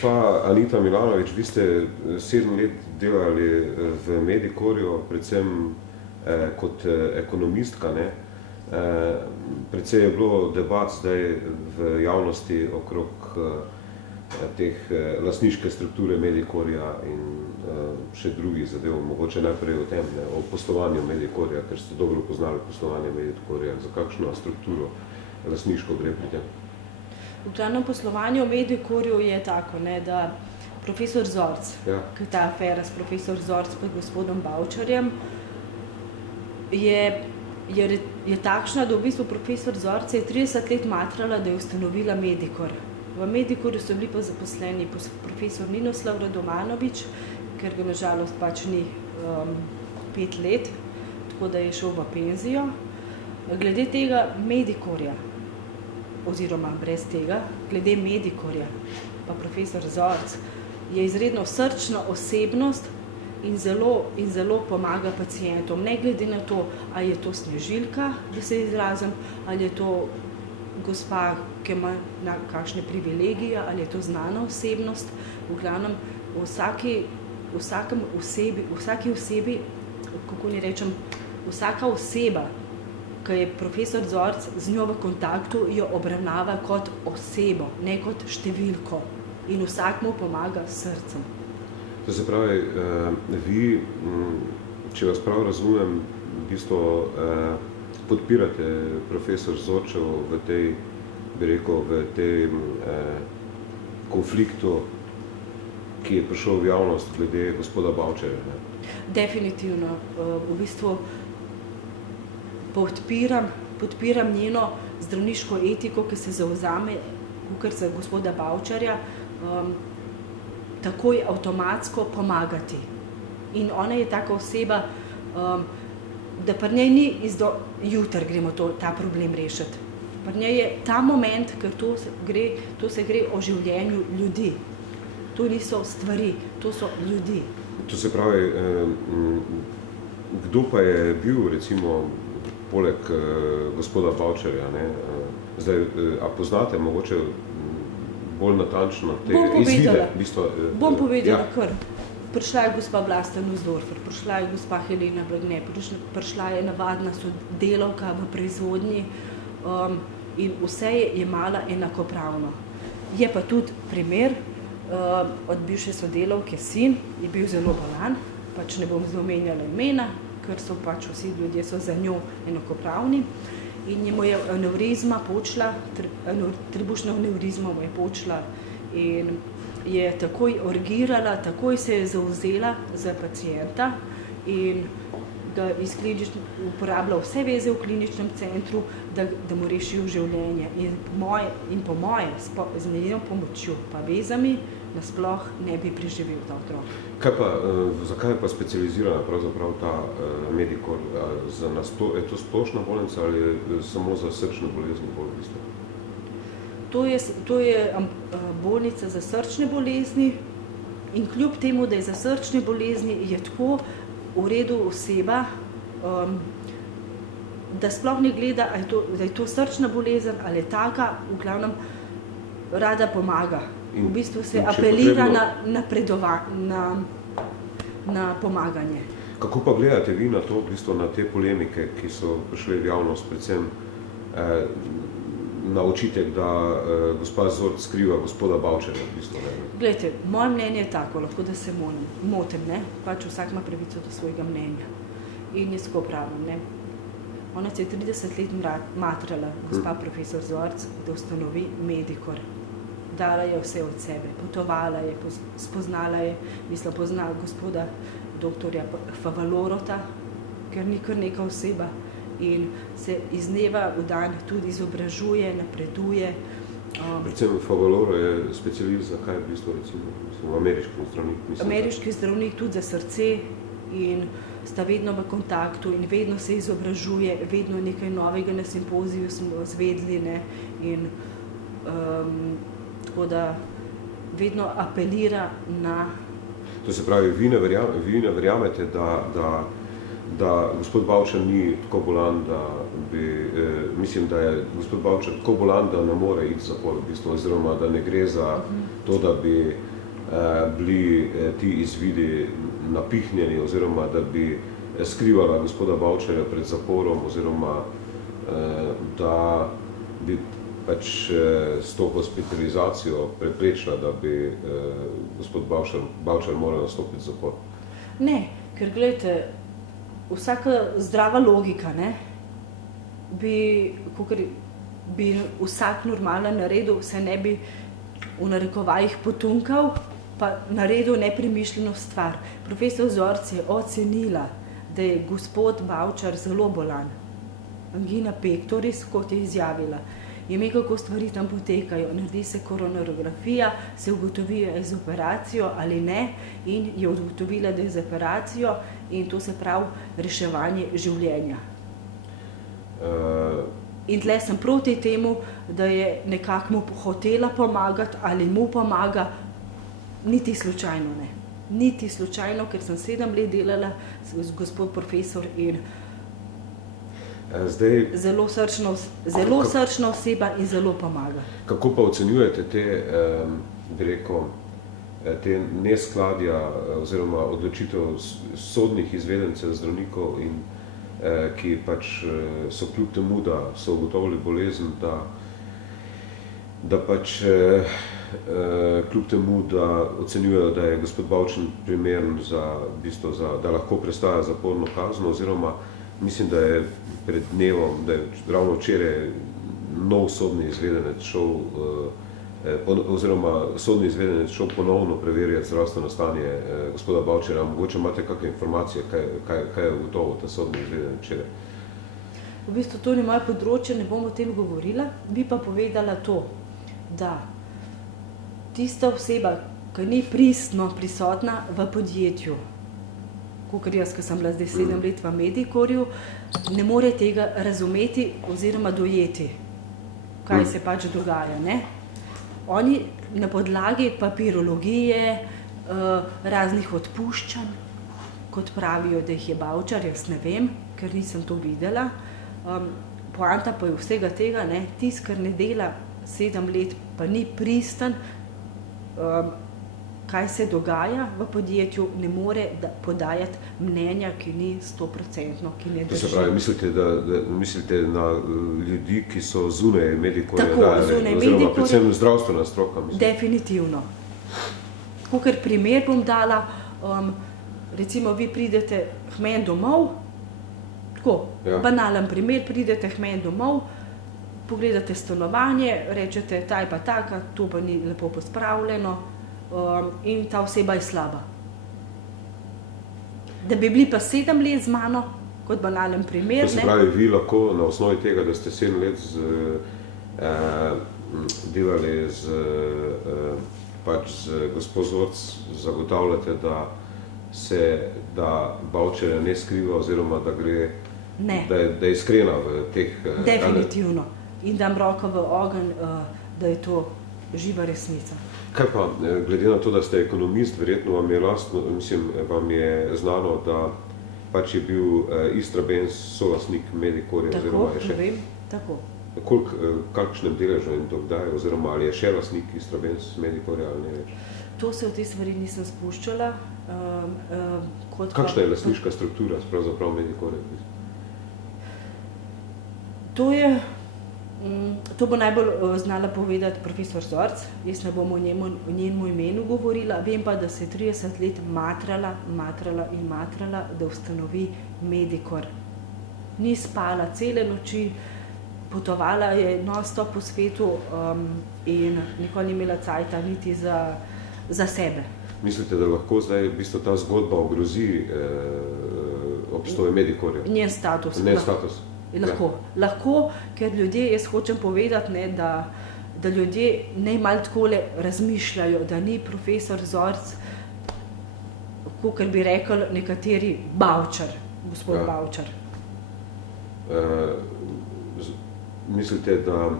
Gospa Anita Milanović, vi ste 7 let delali v Medikorju, predvsem kot ekonomistka, ne? Precej je bilo debat zdaj v javnosti okrog teh lastniške strukture Medikorja in še drugih zadev, mogoče najprej o tem, ne? O poslovanju Medikorja, ker ste dobro poznali poslovanje Medikorja, za kakšno strukturo lastniško gre pri tem? V glavnem poslovanju v Medikorju je tako, ne, da profesor Zorc, ta afera s profesor Zorc pod gospodom Bavčarjem, je takšna, da v bistvu profesor Zorc je 30 let matrala, da je ustanovila Medikor. V Medikorju so bili pa zaposleni profesor Ninoslav Radomanović, ker ga nažalost pač ni 5 let, tako da je šel v penzijo. Glede tega Medikorja, oziroma brez tega, glede Medikorja, pa profesor Zorc, je izredno srčna osebnost in zelo pomaga pacientom, ne glede na to, ali je to Snežilka, da se izrazim, ali je to gospa, ki ima kakšne privilegije, ali je to znana osebnost. V glavnem, vsaki osebi, kako ni rečem, vsaka oseba, ki je profesor Zorc z njo v kontaktu, jo obravnava kot osebo, ne kot številko. In vsak mu pomaga s srcem. To se pravi, vi, če vas prav razumem, v bistvu podpirate profesor Zorčev v tej, bi rekel, v tem konfliktu, ki je prišel v javnost glede gospoda Bavčarja, ne? Definitivno. V bistvu podpiram njeno zdravniško etiko, ki se zavzame kakor za gospoda Bavčarja, takoj avtomatsko pomagati. In ona je taka oseba, da pri njej ni jutri gremo ta problem rešiti. Pri njej je ta moment, ker to se gre o življenju ljudi. To niso stvari, to so ljudi. To se pravi, kdo pa je bil, recimo, poleg gospoda Bavčarja, ne? Zdaj, a poznate mogoče bolj natančno te izvide? Bom povedala kar. Prišla je gospa Vlasta Nussdorfer, prišla je gospa Helena Blagne, prišla je navadna sodelavka v proizvodnji in vse je jemala enakopravno. Je pa tudi primer od bivše sodelavke sin, je bil zelo bolan, pač ne bom omenjala imena, ker so pač vsi ljudje so za njo enakopravni in mu je anevrizma počela, trebušna anevrizma mu je počela in je takoj urgirala, takoj se je zavzela za pacienta in ga uporablja vse veze v kliničnem centru, da mu rešijo življenje. In po moje, z njeno pomočjo pa vezami, nasploh ne bi preživel ta otrok. Zakaj je pa specializirana pravzaprav ta Medikor? Je to splošna bolnica ali je samo za srčne bolezni bolj v bistvu? To je bolnica za srčne bolezni in kljub temu, da je za srčne bolezni, je tako v redu oseba, da sploh ne gleda, da je to srčna bolezen ali je taka, v glavnem rada pomaga. V bistvu se apelira na pomaganje. Kako pa gledate vi na to, v bistvu na te polemike, ki so prišle v javnost, predvsem na očitek, da gospa Zorc skriva gospoda Bavčarja, v bistvu, ne? Glejte, moje mnenje je tako, lahko da se motim, ne? Pač vsak ima pravico do svojega mnenja. In jaz tako pravim, ne? Ona se je 30 let matrala, gospa profesor Zorc, da ustanovi Medikor. Dala je vse od sebe, potovala je, spoznala je, poznala gospoda doktorja Favalorota, ker ni kar neka oseba in se iz dneva v dan tudi izobražuje, napreduje. Predvsem Favaloro je specialist za kaj v bistvu, recimo ameriški zdravnik? Ameriški zdravnik tudi za srce in sta vedno v kontaktu in vedno se izobražuje, vedno nekaj novega na simpoziju smo zvedli, ne, in tako da vedno apelira na... To se pravi, vi ne verjamete, da gospod Bavčar ni tako bolan, da bi, mislim, da je gospod Bavčar tako bolan, da ne more iti v zapor, v bistvu, oziroma da ne gre za to, da bi bili ti izvidi napihnjeni, oziroma da bi skrivala gospoda Bavčarja pred zaporom, oziroma da bi pač s to hospitalizacijo preprečila, da bi gospod Bavčar moral nastopiti v zapor. Ne, ker gledajte, vsaka zdrava logika, ne, bi vsak normalen naredil, se ne bi v narekovajih potunkal, pa naredil nepremišljeno stvar. Profesor Zorc je ocenila, da je gospod Bavčar zelo bolan. Angina pectoris, kot je izjavila. Ime, kako stvari tam potekajo, naredi se koronarografija, se ugotovi, je z operacijo ali ne, in je ugotovila, da je z operacijo, in to se pravi reševanje življenja. In tle sem proti temu, da je nekako mu hotela pomagati ali mu pomaga, niti slučajno ne. Niti slučajno, ker sem 7 let delala z gospod profesor in zdaj, zelo srčna oseba in zelo pomaga. Kako pa ocenjujete te, bi rekel, te neskladja oziroma odločitev sodnih izvedencev, zdravnikov, in, ki pač so kljub temu, da so ugotovili bolezen, da pač kljub temu, da ocenjujejo, da je gospod Bavčar primeren za, v bistvu, da lahko prestaja zaporno kazen, oziroma mislim, da je pred dnevom, da je ravno včeraj nov sodni izvedenec šel, oziroma sodni izvedenec šel ponovno preverjati zdravstveno stanje gospoda Bavčarja. Mogoče imate kakšne informacije, kaj je ugotovil ta sodni izvedenec včeraj? V bistvu to ni moje področje, ne bom o tem govorila, bi pa povedala to, da tista oseba, ki ni pristno prisotna v podjetju, kakor jaz, ki sem bila zdaj 7 let v Medikorju, ne more tega razumeti oziroma dojeti, kaj se pač dogaja, ne? Oni na podlagi papirologije, raznih odpuščanj, kot pravijo, da jih je Bavčar, jaz ne vem, ker nisem to videla. Poanta pa je vsega tega, ne, tisti, ker ne dela 7 let, pa ni pristen, kaj se dogaja v podjetju, ne more podajati mnenja, ki ni 100%, ki ne drži. To se pravi, mislite na ljudi, ki so zunaj Medikorja, oziroma predvsem zdravstvena stroka? Mislim. Definitivno. Kakor primer bom dala, recimo vi pridete k meni domov, tako, banalen primer, pridete k meni domov, pogledate stanovanje, rečete, ta je pa taka, to pa ni lepo pospravljeno, in ta oseba je slaba. Da bi bili pa 7 let z mano, kot banalen primer. To se pravi, vi lahko na osnovi tega, da ste 7 let delali z gospod Zorc, zagotavljate, da Bavčarja ne skriva, oziroma da gre, da je iskrena v teh... Definitivno. In dam roko v ogenj, da je to živa resnica. Kaj pa, glede na to, da ste ekonomist, verjetno vam je znano, da pač je bil Istrabenz solastnik Medikorja, oziroma je še... Tako, vem, tako. Kakšnem deležu in dokdaj, oziroma ali je še lastnik Istrabenz Medikorja ali ne več? To se v tej stvari nisem spuščala. Kakšna je lastniška struktura, pravzaprav Medikorja? To bo najbolj znala povedati profesor Zorc. Jaz ne bom o njenem imenu govorila, vem pa, da se je 30 let matrala, da ustanovi Medikor. Ni spala cele noči, potovala je non-stop po svetu in nikoli ni imela cajta niti za sebe. Mislite, da lahko zdaj v bistvu ta zgodba ogrozi obstoj Medikorja? Njen status. Lahko, ker ljudje, jaz hočem povedati, ne, da ljudje ne malo takole razmišljajo, da ni profesor Zorc, kakor bi rekli nekateri, Bavčar, gospod Bavčar. Mislite, da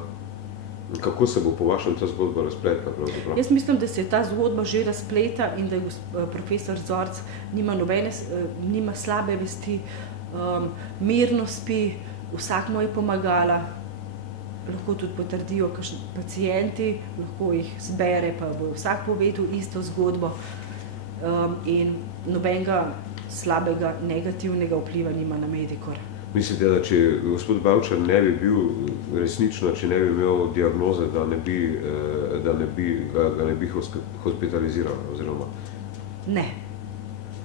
kako se bo po vašem ta zgodba razpletla pravzaprav? Jaz mislim, da se ta zgodba že razpleta in da profesor Zorc nima slabe vesti, mirno spi, vsak mu je pomagala, lahko tudi potrdijo kakšni pacienti, lahko jih zbere, pa bo vsak povedal isto zgodbo in nobenega slabega, negativnega vpliva nima na Medikor. Mislite, da če gospod Bavčar ne bi bil resnično, če ne bi imel diagnoze, da ga ne bi hospitaliziral oziroma? Ne.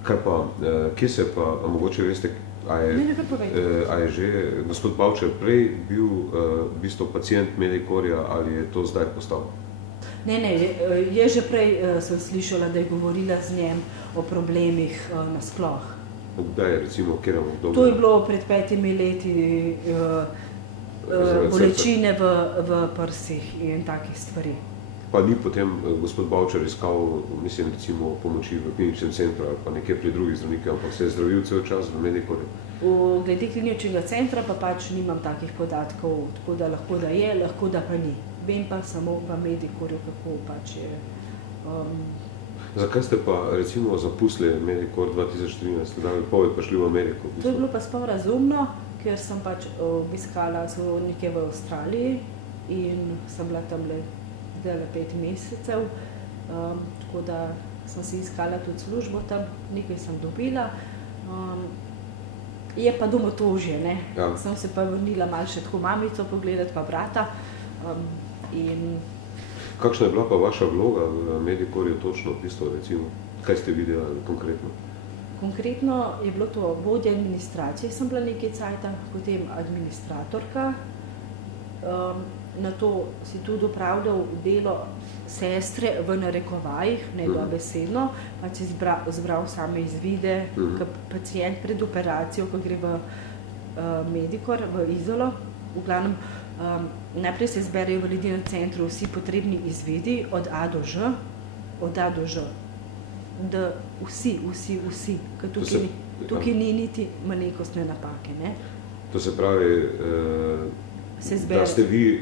Kaj pa, kje se pa, a mogoče veste, a je že gospod Bavčar prej bil v bistvu pacient Medikorja ali je to zdaj postal? Ne, je že prej sem slišala, da je govorila z njem o problemih nasploh. Kdaj je, recimo, v katerem obdobju? To je bilo pred 5 leti bolečine v prsih in takih stvari. Pa ni potem gospod Bavčar iskal, mislim, recimo, pomoči v kliničnem centru ali pa nekje pri drugih zdravnikih, ampak se je zdravil cel čas v Medikorju? Glede kliničnega centra pa pač nimam takih podatkov, tako da lahko da je, lahko da pa ni. Vem pa samo v Medikorju, kako pač je. Zakaj ste pa recimo zapustili Medikor 2013, da bi poved prišli v Ameriko? To je bilo pa sploh razumno, ker sem pač obiskala sorodnike v Avstraliji in sem bila tam le 5 mesecev, tako da sem si iskala tudi službo tam, nekaj sem dobila. Je pa domotožje, ne? Ja. Sem se pa vrnila malo še tako mamico pogledati, pa brata in kakšna je bila pa vaša vloga v Medikorju točno, v bistvu, recimo? Kaj ste videli konkretno? Konkretno je bilo to vodja administracije, sem bila nekaj cajta, potem administratorka. Nato si tudi opravljal delo sestre v narekovajih, ne dobesedno, pa si zbral same izvide, pacient pred operacijo, ko gre v Medikor, v Izolo. V glavnem, najprej se zberejo v ljudi na centru vsi potrebni izvidi od A do Ž, da vsi, ker tukaj ni niti malenkostne napake. Ne? To se pravi, da ste vi,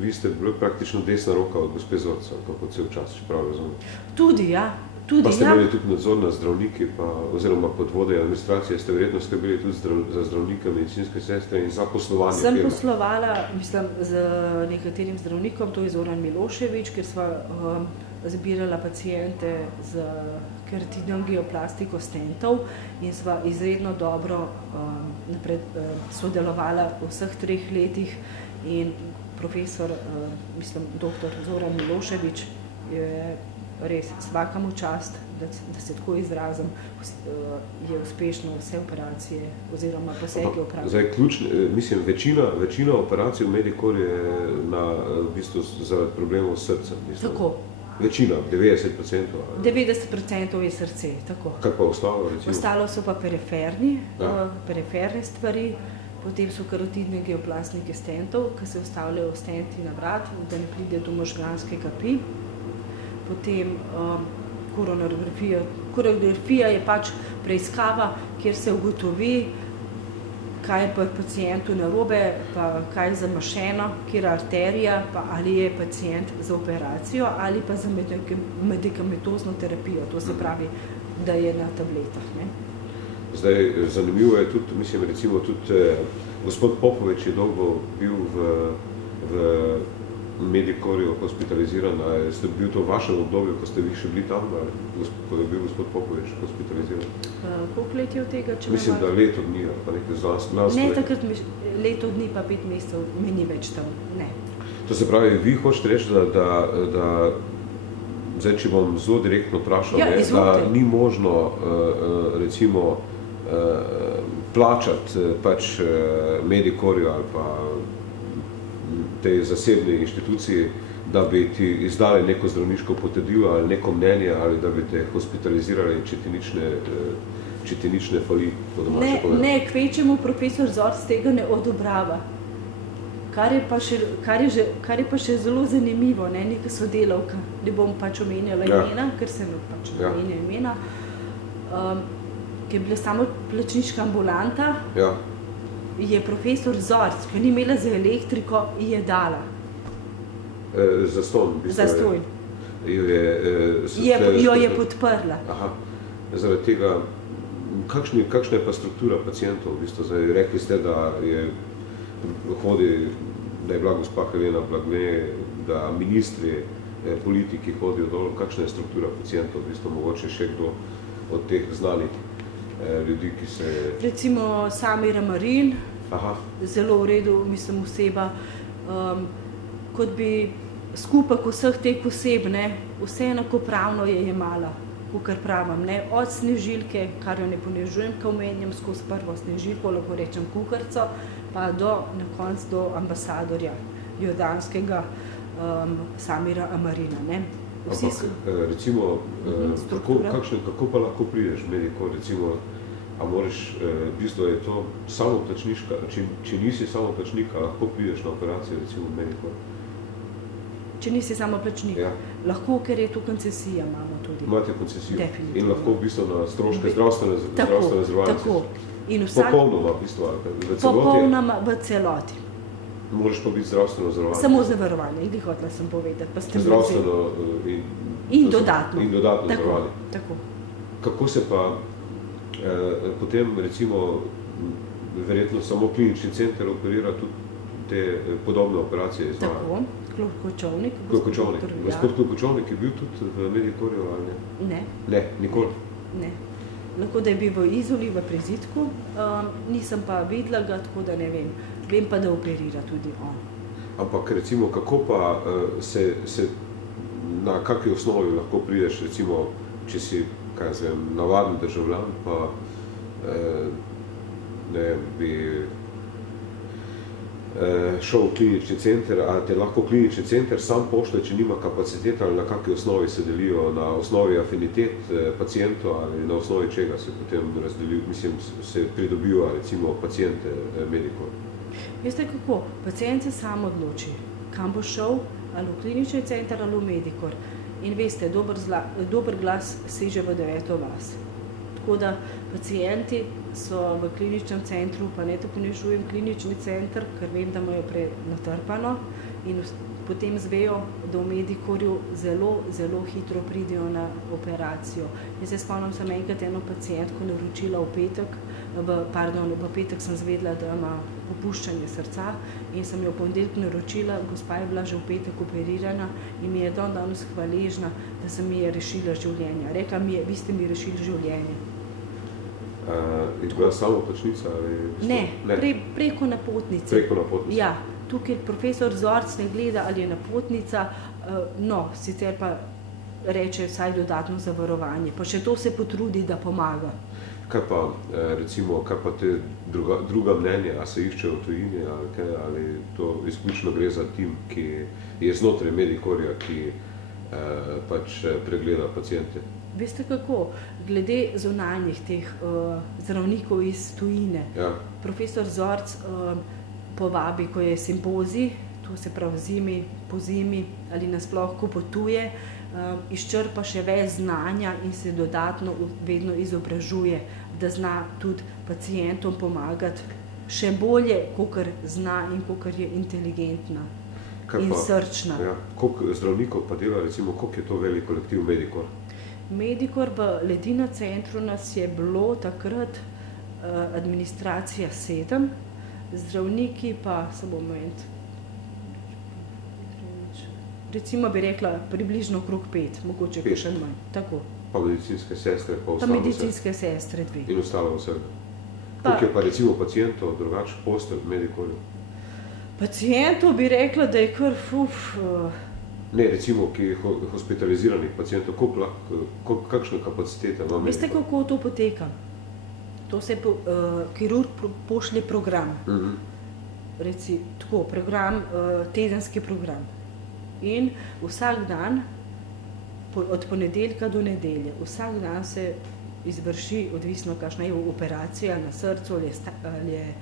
vi ste bili praktično desna roka od gospe Zorca, kako cel čas, če prav razumem. Tudi, ja. Pa ste imeli tudi nadzor na zdravniki, oziroma pod vodje administracije ste verjetno skrbeli tudi za zdravnike, medicinske sestre in za poslovanje. Sem poslovala, mislim, z nekaterim zdravnikom, to je Zoran Milošević, ker sva zbirala paciente z keratinoangioplastiko stentov in sva izredno dobro sodelovala v vseh 3 letih in profesor, mislim, doktor Zoran Milošević je res svakemu čast, da se tako izrazim, je uspešno vse operacije oziroma posege opravljati. Zdaj, mislim, večina operacij v Medikorju je v bistvu zaradi problemov s srcem. Tako. Večina, 90%? 90% je srce, tako. Kaj pa ostalo, recimo? Ostalo so pa periferne stvari, potem so karotidne angioplastike stentov, ki se vstavljajo stenti na vrat, da ne pride do možganske kapi. Potem koronarografija. Koronarografija je pač preiskava, kjer se ugotovi, kaj je pacientu narobe, pa kaj je zamašeno, kjera arterija, pa ali je pacient za operacijo ali pa za medikamentozno terapijo, to se pravi, da je na tabletah. Ne? Zdaj, zanimivo je tudi, mislim, recimo tudi gospod Popovič je dolgo bil v Medikorju hospitaliziran, ali ste bil to v vašem obdobju, ko ste vi še bili tam, ali ko je bil gospod Popovič hospitaliziran? Koliko let je od tega? Mislim, da leto dni, pa nekaj zlansko. Ne, takrat leto dni pa 5 mesecev mi ni več tam, ne. To se pravi, vi hočete reči, da zdaj, če bom zelo direktno vprašal, da ni možno, recimo, plačati pač Medikorju ali pa tej zasebni inštituciji, da bi ti izdali neko zdravniško potrdilo ali neko mnenje, ali da bi te hospitalizirali, če ti nič ne fali, po domače povedano. Ne, kvečemu profesor Zorc tega ne odobrava. Kar je pa še zelo zanimivo, neka sodelavka, ne bom pač omenjala imena, ker se ne pač omenja imena, ki je bila samo plačniška ambulanta, je profesor Zorc, ki ni imela za elektriko, je dala. Zastonj? Zastonj. Jo je podprla. Aha, zaradi tega kakšna je pa struktura pacientov? V bistvu, zdaj, rekli ste, da je bila gospa Helena Blagne, da ministri, politiki hodijo dol. Kakšna je struktura pacientov? V bistvu, mogoče še kdo od teh znanih ljudi, ki se... Recimo Samira Marin, Aha. zelo v redu, mislim, oseba, kot bi skupek vseh teh oseb, ne, vse enakopravno je jemala, kakor pravim, ne, od Snežilke, kar jo ne ponižujem, ko omenjam skozi prvo Snežilko, lahko rečem kuharico, pa na koncu do ambasadorja jordanskega Samira Marina, ne. Recimo, kako pa lahko prideš v Medikor, recimo, a moraš, v bistvu je to samoplačniška, če nisi samoplačnik, lahko prideš na operacijo, recimo v Medikor? Če nisi samoplačnik? Ja. Lahko, ker je to koncesija, imamo tudi. Imate koncesijo? Definitivno. In lahko v bistvu na stroške zdravstvene zavarovalnice? Tako. In vsak... Popolnoma, v bistvu, v celoti? Popolnoma v celoti. Moraš pa biti zdravstveno zavarovanje? Samo zavarovanje, in hotela sem povedati. Pa ste zdravstveno in dodatno. In dodatno zavarovanje. Tako. Kako se pa potem, recimo, verjetno samo klinični center operira tudi te podobne operacije izvaja? Tako. Klokočovnik. Gospod Klokočovnik je bil tudi v Medikorju, ali ne? Ne. Ne, nikoli? Ne. Lahko, da je bil v Izoli, v Prezidku, nisem pa videla ga, tako da ne vem. Vem pa, da operira tudi on. Ampak recimo, kako pa se na kakvi osnovi lahko prideš, recimo, če si, kaj zvem, navaden državljan, pa ne bi šel v klinični center, a te lahko klinični center sam pošle, če nima kapaciteta, ali na kakvi osnovi se delijo, na osnovi afinitet pacientov, ali na osnovi čega se potem razdelijo, mislim, se pridobijo, recimo, paciente Medikor? Veste kako? Pacient se sam odloči, kam bo šel, ali v klinični center, ali v Medikor. In veste, dober glas seže v 9. vas. Tako da pacienti so v kliničnem centru, pa ne to ponižujem klinični center, ker vem, da imajo prenatrpano in potem zvejo, da v Medikorju zelo, zelo hitro pridejo na operacijo. Jaz se spomnim, sem enkrat eno pacientko naročila v petek sem zvedela, da ima popuščanje srca in sem jo v ponedeljek naročila, gospa je bila že v petek operirana in mi je danes hvaležna, da sem mi je rešila življenje. Rekla mi je, vi ste mi rešili življenje. Je bila samoplačnica? Ne, preko napotnice. Preko napotnice? Ja, tukaj profesor Zorc ne gleda, ali je napotnica, sicer pa reče vsaj dodatno zavarovanje, pa še to se potrudi, da pomaga. Kaj pa, recimo, te druga mnenja, a se išče v tujini, ali to izključno gre za tim, ki je znotraj Medikorja, ki pač pregleda paciente? Veste kako? Glede zunanjih teh zdravnikov iz tujine, ja. Profesor Zorc povabi, ko je simpozij, to se pravi po zimi ali nasploh, ko potuje, izčrpa še več znanja in se dodatno vedno izobražuje, da zna tudi pacientom pomagati še bolje, kakor zna in kakor je inteligentna in srčna. Ja, koliko zdravnikov pa dela, recimo, koliko je to velik kolektiv Medikor? Medikor v Ledina centru nas je bilo takrat administracija 7, zdravniki pa, samo moment, recimo bi rekla približno okrog 5, mogoče pa še manj. Tako. Pa medicinske sestre, pa ostalo vse? Pa medicinske sestre 2. In ostalo vse? Koliko je pa recimo pacientov drugače postelj v Medikorju? Pacientov bi rekla, da je kar Ne, recimo, ki hospitaliziranih pacientov, kakšne kapacitete ima Medikor? Veste, kako to poteka? To se kirurg pošlje program. Tako, program, tedenski program. In vsak dan, od ponedeljka do nedelje, vsak dan se izvrši, odvisno kakšna je operacija na srcu, ali je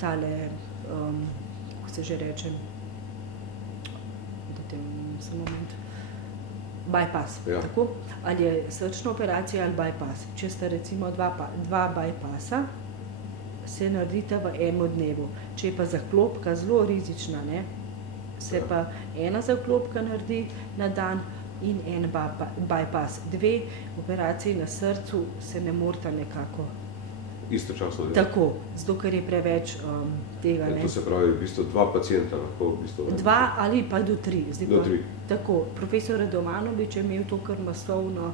tale, kako se že reče, bypass, ja. Tako? Ali je srčna operacija ali bypass. Če sta recimo dva bypassa, se naredita v enem dnevu. Če je pa zaklopka zelo rizična, ne, se pa ena zaklopka naredi na dan in en bypass. 2 operaciji na srcu se ne morata nekako istočasno dela. Tako, zato ker je preveč tega. To se pravi, v bistvu 2 pacienta lahko v bistvu. 2 ali pa do 3. Do 3. Tako, profesor Radovanovič je imel to kar masovno,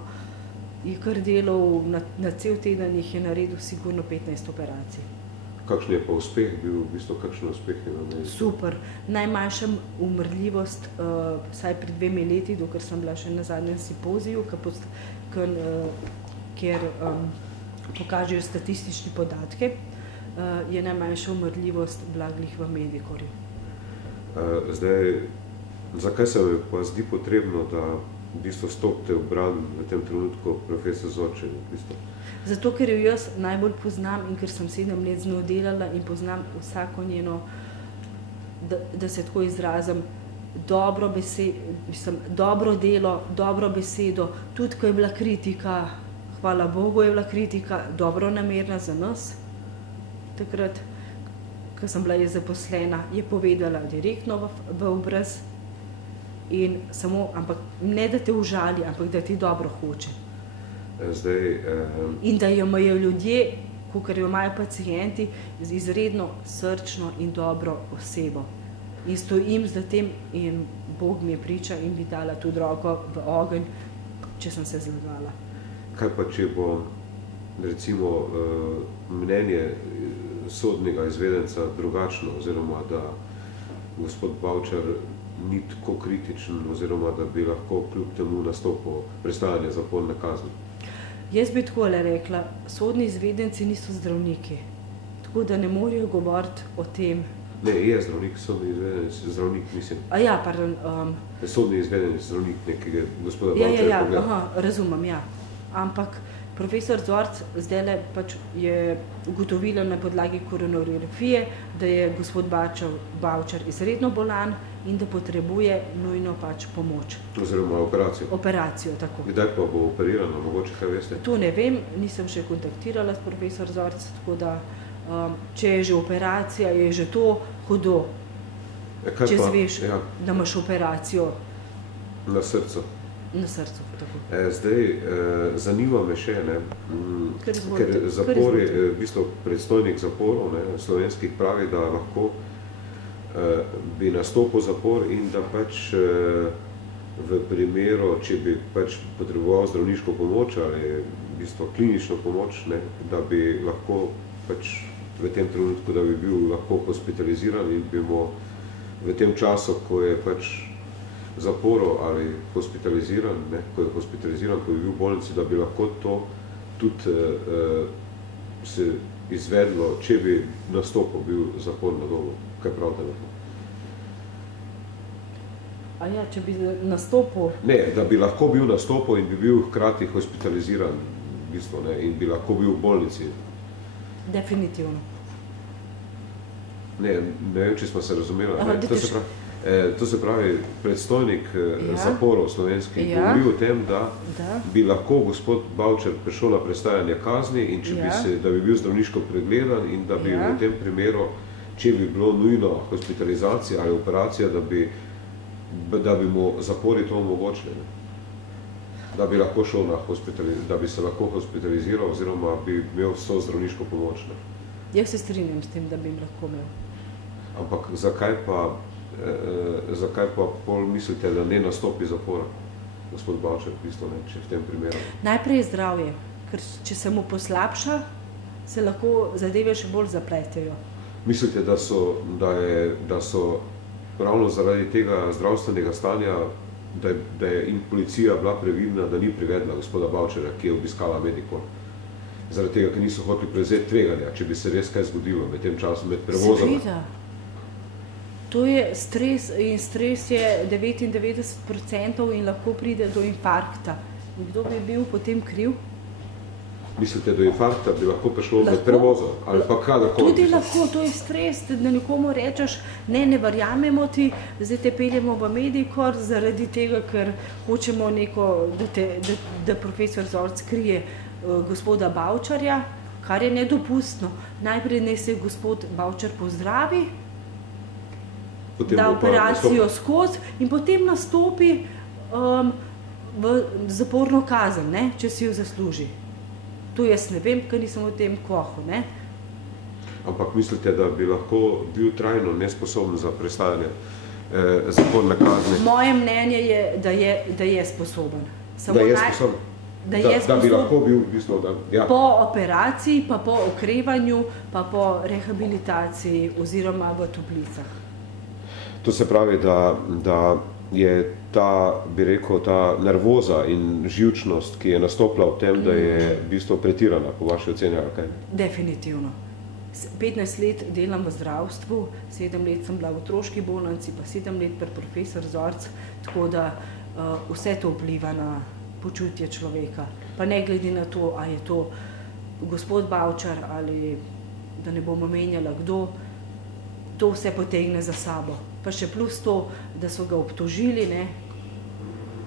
je kar delal na cel teden, jih je naredil sigurno 15 operacij. Kakšen je pa uspeh bil, v bistvu kakšen uspeh je imel? Super. Najmanjša umrljivost, vsaj pred 2 leti, dokler sem bila še na zadnjem simpoziju, kjer pokažejo statistične podatke, je najmanjša umrljivost bila glih v Medikorju. Zdaj, zakaj se vam pa zdi potrebno, da v bistvu stopite v bran v tem trenutku profesor Zorčev? V bistvu? Zato, ker jo jaz najbolj poznam in ker sem 7 let z njo delala in poznam vsako njeno, da se tako izrazim, dobro delo, dobro besedo, tudi ko je bila kritika, hvala Bogu je bila kritika dobronamerna za nas. Takrat, ko sem bila zaposlena, je povedala direktno v obraz in samo, ampak ne da te užali, ampak da ti dobro hoče. Zdaj, in da jo imajo ljudje, kakor jo imajo pacienti, z izredno srčno in dobro osebo. In stojim za tem in Bog mi je priča in bi dala tudi roko v ogenj, če sem se zlagala. Kaj pa, če bo recimo mnenje sodnega izvedenca drugačno, oziroma da gospod Bavčar ni tako kritičen, oziroma da bi lahko kljub temu nastopil prestajanje zaporne kazni? Jaz bi takole rekla, sodni izvedenci niso zdravniki, tako da ne morejo govoriti o tem. Ne, je zdravnik, sodni izvedenec, zdravnik, mislim. Ja, pardon. Sodni izvedenec, zdravnik nekega gospoda Bavčarja. Ja, razumem, ja. Ampak profesor Zorc zdajle pač je ugotovila na podlagi koronografije, da je gospod Bavčar izredno bolan in da potrebuje nujno pač pomoč. Oziroma operacijo. Operacijo, tako. Kdaj pa bo operirano, mogoče kaj veste? To ne vem, nisem še kontaktirala s profesor Zorc, tako da če je že operacija, je že to hudo. Če zveš, da imaš operacijo na srcu. Na srcu, tako. Zdaj, zanima me še, ker zapor je, v bistvu predstojnik zaporov slovenskih pravi, da lahko bi nastopil zapor in da pač v primeru, če bi pač potreboval zdravniško pomoč ali v bistvu klinično pomoč, da bi lahko pač v tem trenutku, da bi bil lahko hospitaliziran in bi mu v tem času, ko je pač zaporu ali hospitaliziran, ko je hospitaliziran, ko je bil v bolnici, da bi lahko to tudi se izvedlo, če bi nastopil bil zapor na dolgo. Kaj pravite na to? A ja, če bi nastopil? Ne, da bi lahko bil nastopil in bi bil hkrati hospitaliziran v bistvu, in bi lahko bil v bolnici. Definitivno. Ne vem, če smo se razumeli. To se pravi, predstojnik zaporov slovenskih govori o tem, da bi lahko gospod Bavčar prišel na prestajanje kazni in da bi bil zdravniško pregledan in da bi v tem primeru, če bi bilo nujno hospitalizacija ali operacija, da bi mu zapori to omogočili. Da bi lahko šel da bi se lahko hospitaliziral oziroma bi imel vso zdravniško pomoč. Jaz se strinjam s tem, da bi lahko imel. Ampak zakaj pa pol mislite, da ne nastopi zapora, gospod Bavčar, če v tem primeru? Najprej je zdravje, ker če se mu poslabša, se lahko zadeve še bolj zapletejo. Mislite, da so ravno zaradi tega zdravstvenega stanja, da je in policija bila previdna, da ni privedla gospoda Bavčarja, ki je obiskala Medikor? Zaradi tega, ker niso hoteli prevzeti tveganja, če bi se res kaj zgodilo med tem časom, med prevozom. Seveda. To je stres in stres je 99% in lahko pride do infarkta. In kdo bi bil potem kriv? Mislite, do infarkta bi lahko prišlo med prevozom? Ali pa kadarkoli? Tudi lahko, to je stres, da nekomu rečeš, ne verjamemo ti, zdaj te peljemo v Medikor zaradi tega, ker hočemo da profesor Zorc krije gospoda Bavčarja, kar je nedopustno. Najprej naj se gospod Bavčar pozdravi, da operacijo skozi in potem nastopi v zaporno kazen, če si jo zasluži. To jaz ne vem, ker nisem v tem kohu, ne. Ampak mislite, da bi lahko bil trajno nesposoben za prestajanje zaporne kazni? Moje mnenje je, da je sposoben. Da je sposoben? Da bi lahko bil v bistvu, da... Ja. Po operaciji, pa po okrevanju, pa po rehabilitaciji oziroma v toplicah. To se pravi, da je ta, bi rekel, ta nervoza in živčnost, ki je nastopila v tem, da je v bistvu pretirana, po vaši oceni, ali kaj? Definitivno. 15 let delam v zdravstvu, 7 let sem bila v otroški bolnici, pa 7 let pri profesor Zorc, tako da vse to vpliva na počutje človeka. Pa ne glede na to, a je to gospod Bavčar ali da ne bomo menjala kdo, to vse potegne za sabo. Pa še plus to, da so ga obtožili, ne,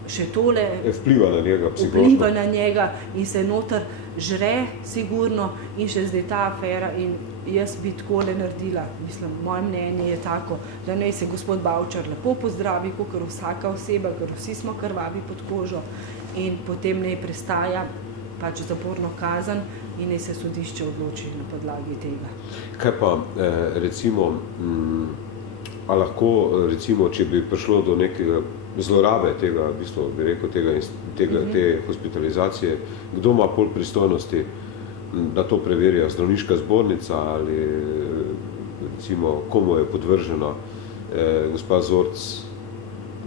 še tole vpliva na njega psihološko. Vpliva na njega in se noter žre sigurno in še zdaj ta afera in jaz bi takole naredila. Mislim, moje mnenje je tako, da naj se gospod Bavčar lepo pozdravi, kakor vsaka oseba, ker vsi smo krvavi pod kožo in potem naj prestaja pač zaporno kazen in naj se sodišče odloči na podlagi tega. Kaj pa recimo, a lahko recimo, če bi prišlo do nekega zlorabe tega, v bistvu bi rekel, te hospitalizacije, kdo ima pol pristojnosti, da to preverja, zdravniška zbornica ali recimo komu je podvržena gospa Zorc,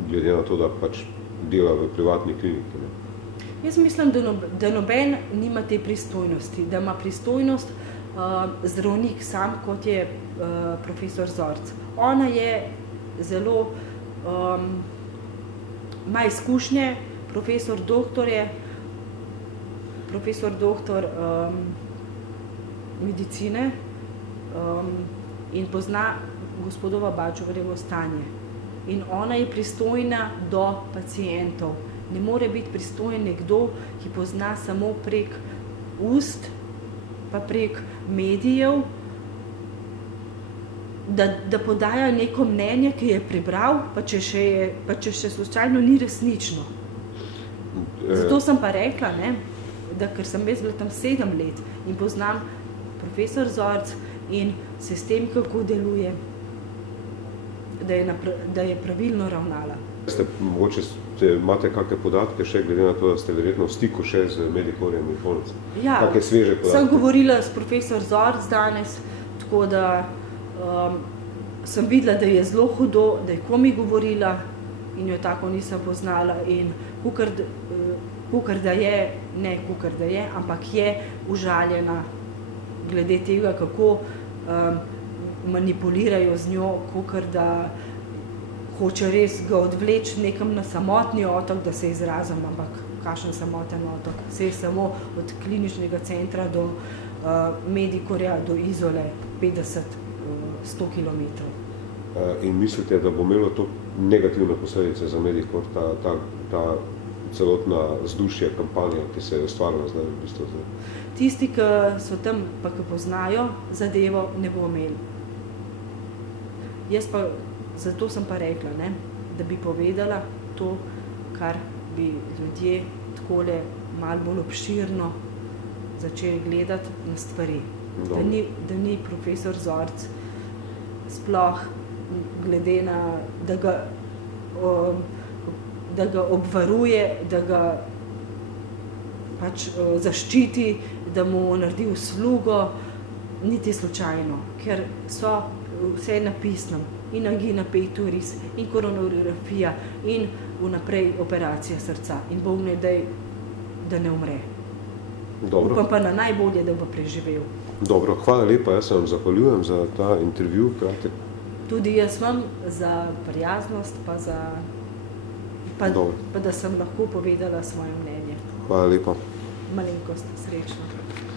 glede na to, da pač dela v privatni kliniki, ne? Jaz mislim, da noben nima te pristojnosti, da ima pristojnost zdravnik sam, kot je profesor Zorc. Ona je zelo, ima izkušnje, profesor doktor medicine in pozna gospodova Bavčarjevo stanje. In ona je pristojna do pacientov. Ne more biti pristojen nekdo, ki pozna samo prek ust, pa prek medijev, da podaja neko mnenje, ki je prebral, pa če še slučajno ni resnično. Zato sem pa rekla, ne, da ker sem jaz bila tam 7 let in poznam profesor Zorc in sistem, kako deluje, da je pravilno ravnala. Mogoče imate kakšne podatke še, glede na to, da ste verjetno v stiku še z Medikorjem in Polnico? Ja, kakšne sveže podatke? Sem govorila s profesor Zorc danes, tako da sem videla, da je zelo hudo, da je komi govorila in jo tako nisem poznala in kukor da je, ampak je užaljena glede tega, kako manipulirajo z njo, kukor da hoče res ga odvleči nekam na samotni otok, da se izrazim, ampak kakšen samoten otok. Se je samo od kliničnega centra do Medikorja, do Izole, 50-100 kilometrov. In mislite, da bo imelo to negativne posledice za Medikor, ta celotna vzdušje, kampanja, ki se je ustvarila zdaj v bistvu? Tisti, ki so tam, pa ki poznajo zadevo, ne bo imeli. Jaz pa zato sem pa rekla, ne, da bi povedala to, kar bi ljudje takole malo bolj obširno začeli gledati na stvari. Da ni profesor Zorc sploh glede na, da ga obvaruje, da ga pač zaščiti, da mu naredi uslugo, niti slučajno, ker so vse napisano. In angina pectoris, in koronarografija, in vnaprej operacija srca. In Bog ne daj, da ne umre. Dobro. Upam pa na najbolje, da bo preživel. Dobro, hvala lepa, jaz se vam zahvaljujem za ta intervju. Tudi jaz vam za prijaznost, pa da sem lahko povedala svoje mnenje. Hvala lepa. Malenkost, srečno.